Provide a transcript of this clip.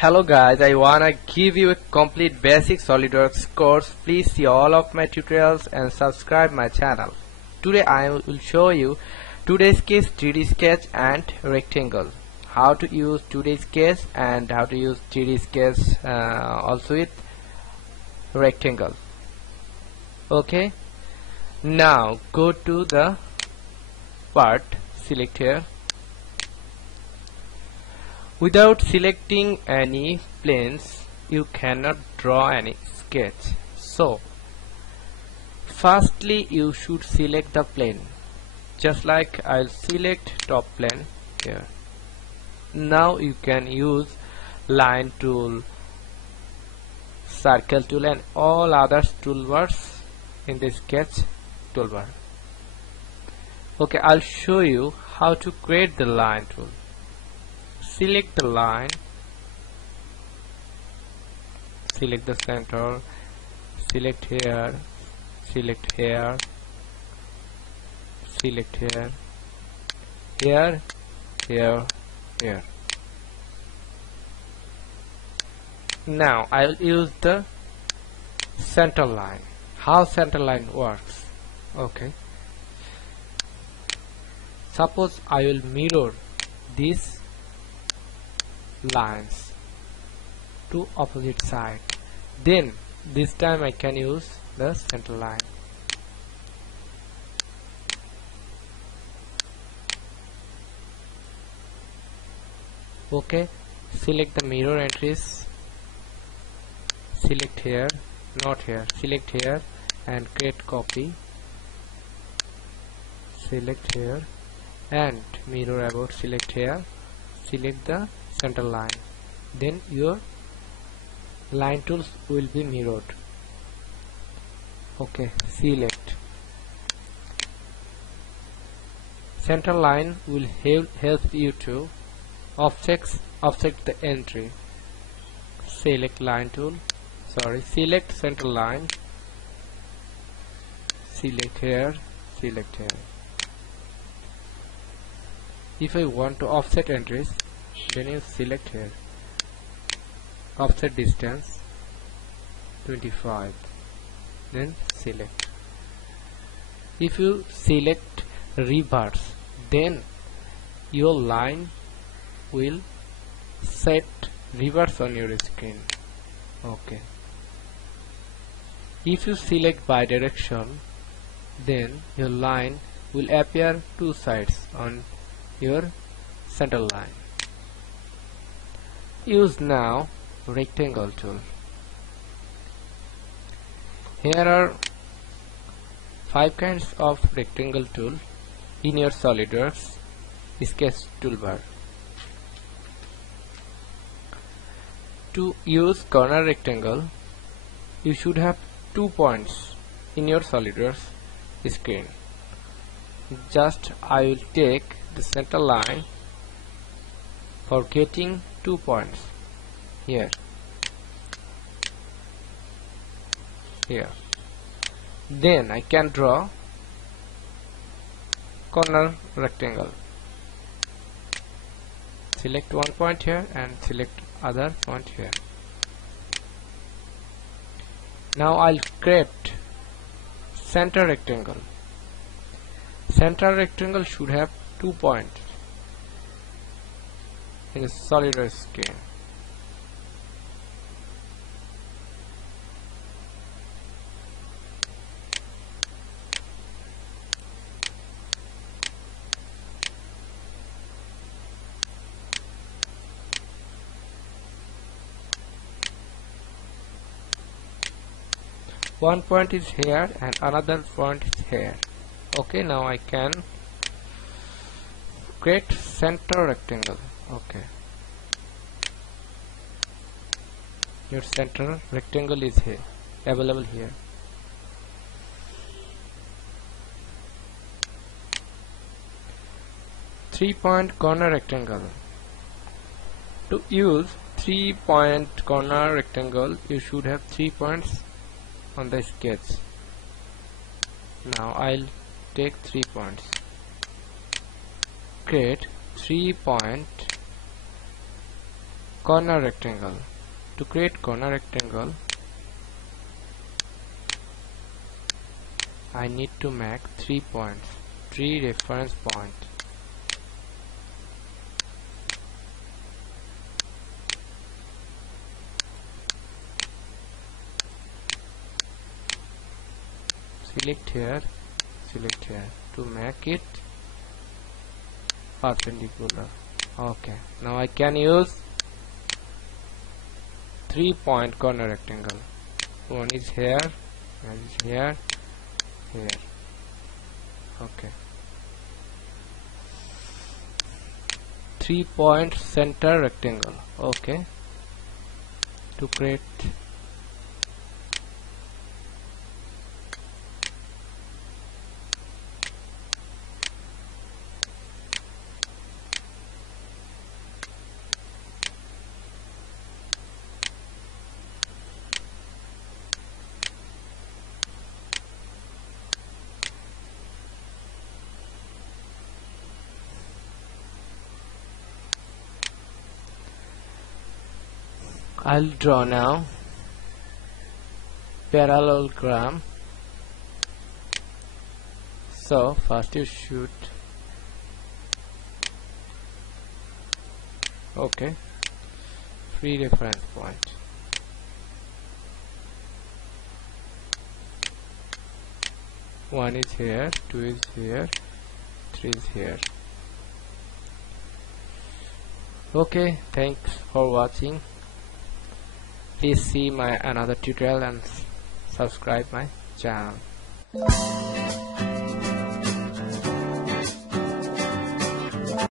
Hello guys, I wanna give you a complete basic SolidWorks course. Please see all of my tutorials and subscribe my channel. Today I will show you 2D sketch, 3D sketch and rectangle. How to use 2D sketch and how to use 3D sketch also with rectangle. Okay, now go to the part, select here. Without selecting any planes, you cannot draw any sketch. So, firstly you should select the plane. Just like I'll select top plane here. Now you can use line tool, circle tool and all other toolbars in the sketch toolbar. Okay, I'll show you how to create the line tool. Select the line, select the center, select here, select here, select here, here, here, here. Now I'll use the center line. How center line works? Okay. Suppose I will mirror these lines to opposite side, then this time I can use the center line. Okay, select the mirror entries, select here, not here, select here and create copy, select here and mirror about, select here, select the center line, then your line tools will be mirrored. Okay, select center line will help you to offset the entry. Select line tool, select center line, select here, select here. If I want to offset entries, then you select here, offset distance 25, then select. If you select reverse, then your line will set reverse on your screen. Okay. If you select bidirection, then your line will appear two sides on your center line. Use now rectangle tool. Here are 5 kinds of rectangle tool in your SolidWorks Sketch toolbar. To use corner rectangle, you should have 2 points in your SolidWorks screen. Just I will take the center line for getting 2 points here, here. Then I can draw corner rectangle. Select one point here and select other point here. Now I'll create center rectangle. Center rectangle should have 2 points in the SolidWorks screen. One point is here and another point is here. Okay, now I can create center rectangle. Okay, your center rectangle is here, available here. Three-point corner rectangle. To use 3-point corner rectangle, you should have 3 points on the sketch. Now I'll take 3 points. Create 3-point corner rectangle. To create corner rectangle, I need to make 3 points, 3 reference points. Select here to make it perpendicular. Okay, now I can use 3-point corner rectangle. One is here, one is here, here. Okay, 3-point center rectangle. Okay, to create I'll draw now parallelogram. So first you should okay 3 reference points. One is here, 2 is here, 3 is here. Okay, thanks for watching. Please see my another tutorial and subscribe my channel.